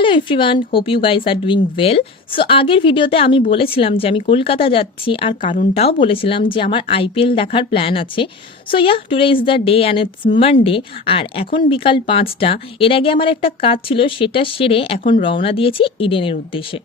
Hello everyone, hope you guys are doing well. So আগের ভিডিওতে আমি বলেছিলাম যে আমি কলকাতা যাচ্ছি, আর কারণটাও বলেছিলাম যে আমার আইপিএল দেখার প্ল্যান আছে। So today is the day and it's Monday. আর এখন বিকাল 5টা। এর আগে আমার একটা কাজ ছিল, সেটা সেরে এখন রওনা দিয়েছি ইডেনের উদ্দেশ্যে।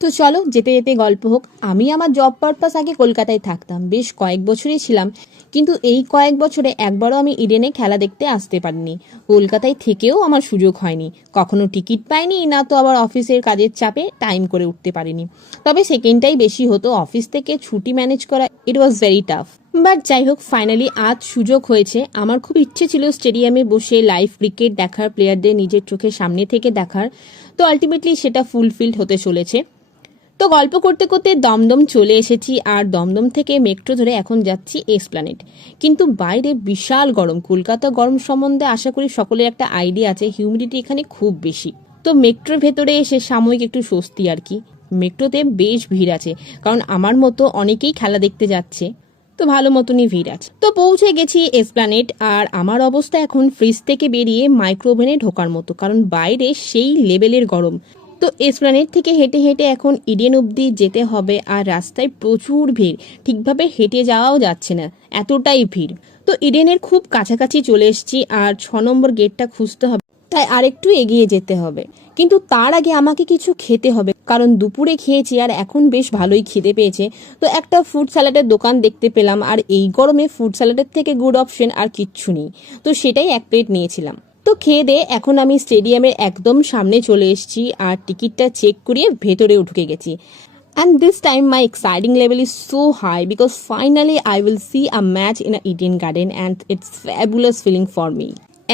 তো চলো যেতে যেতে গল্প হোক। আমি আমার জব পারপাস আগে কলকাতায় থাকতাম, বেশ কয়েক বছরই ছিলাম, কিন্তু এই কয়েক বছরে একবারও আমি ইডেনে খেলা দেখতে আসতে পারিনি। কলকাতায় থেকেও আমার সুযোগ হয়নি, কখনো টিকিট পাইনি, না তো আবার অফিসের কাজের চাপে টাইম করে উঠতে পারিনি। তবে সেকেন্ডটাই বেশি হতো, অফিস থেকে ছুটি ম্যানেজ করা ইট ওয়াজ ভেরি টাফ। বাট যাই হোক, ফাইনালি আজ সুযোগ হয়েছে। আমার খুব ইচ্ছে ছিল স্টেডিয়ামে বসে লাইভ ক্রিকেট দেখার, প্লেয়ারদের নিজের চোখের সামনে থেকে দেখার। তো আলটিমেটলি সেটা ফুলফিলড হতে চলেছে। তো গল্প করতে করতে দমদম চলে এসেছি, আর দমদম থেকে মেট্রো ধরে এখন যাচ্ছি এসপ্ল্যানেড। কিন্তু বাইরে বিশাল গরম। কলকাতা গরম সম্বন্ধে আশা করি সকলের একটা আইডিয়া আছে, হিউমিডিটি এখানে খুব বেশি। তো মেট্রোর ভেতরে এসে সাময়িক একটু স্বস্তি আর কি। মেট্রোতে বেশ ভিড় আছে, কারণ আমার মতো অনেকেই খেলা দেখতে যাচ্ছে, তো ভালো মতনই ভিড় আছে। তো পৌঁছে গেছি এসপ্ল্যানেড, আর আমার অবস্থা এখন ফ্রিজ থেকে বেরিয়ে মাইক্রোওভেনে ঢোকার মতো, কারণ বাইরে সেই লেভেলের গরম। তো এসপ্ল্যানেড থেকে হেঁটে হেঁটে এখন ইডেন অবধি যেতে হবে, আর রাস্তায় প্রচুর ভিড়, ঠিকভাবে হেঁটে যাওয়াও যাচ্ছে না, এতটাই ভিড়। তো ইডেনের খুব কাছাকাছি চলে এসেছি, আর 6 নম্বর গেটটা খুঁজতে হবে, তাই আরেকটু এগিয়ে যেতে হবে। কিন্তু তার আগে আমাকে কিছু খেতে হবে, কারণ দুপুরে খেয়েছি আর এখন বেশ ভালোই খিদে পেয়েছে। তো একটা ফুড স্যালাডের দোকান দেখতে পেলাম, আর এই গরমে ফুড স্যালাডের থেকে গুড অপশন আর কিচ্ছু নেই। তো সেটাই 1 প্লেট নিয়েছিলাম। তো খেয়ে দিয়ে এখন আমি স্টেডিয়ামের একদম সামনে চলে এসেছি, আর টিকিটটা চেক করিয়ে ভেতরে ঢুকে গেছি। And this time my exciting level is so high because finally I will see a match in a Eden Garden and it's fabulous feeling for me.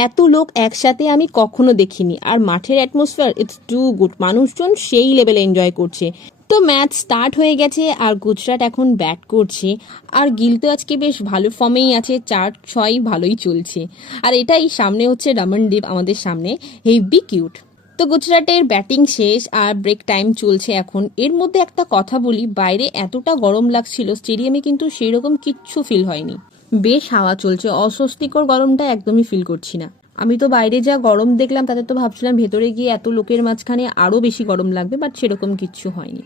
এত লোক একসাথে আমি কখনো দেখিনি, আর মাঠের অ্যাটমসফিয়ার ইটস টু গুড। মানুষজন সেই লেভেলে এনজয় করছে। তো ম্যাচ স্টার্ট হয়ে গেছে, আর গুজরাট এখন ব্যাট করছে, আর গিল তো আজকে বেশ ভালো ফর্মেই আছে, 4-6 ভালোই চলছে। আর এটাই সামনে হচ্ছে রমনদীপ আমাদের সামনে, হেভি কিউট। তো গুজরাটের ব্যাটিং শেষ, আর ব্রেক টাইম চলছে এখন। এর মধ্যে একটা কথা বলি, বাইরে এতটা গরম লাগছিল, স্টেডিয়ামে কিন্তু সেই রকম কিচ্ছু ফিল হয়নি। বেশ হাওয়া চলছে, অস্বস্তিকর গরমটা একদমই ফিল করছি না। আমি তো বাইরে যা গরম দেখলাম তাতে তো ভাবছিলাম ভেতরে গিয়ে এত লোকের মাঝখানে আরও বেশি গরম লাগবে, বাট সেরকম কিচ্ছু হয়নি।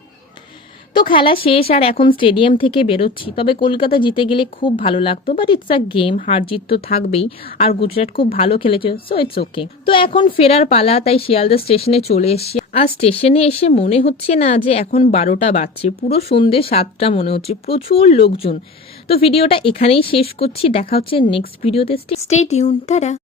তো খেলা শেষ, আর এখন স্টেডিয়াম থেকে বেরোচ্ছি। তবে কলকাতা জিতে গেলে খুব ভালো লাগতো, বাট ইটস আ গেম, হার জিত তো থাকবেই। আর গুজরাট খুব ভালো খেলেছে, সো ইটস ওকে। তো এখন ফেরার পালা, তাই শিয়ালদা স্টেশনে চলে এসেছি। আর স্টেশনে এসে মনে হচ্ছে না যে এখন 12টা বাজছে, পুরো সন্ধ্যে 7টা মনে হচ্ছে, প্রচুর লোকজন। তো ভিডিওটা এখানেই শেষ করছি, দেখা হচ্ছে নেক্সট ভিডিওতে। Stay tune, tata.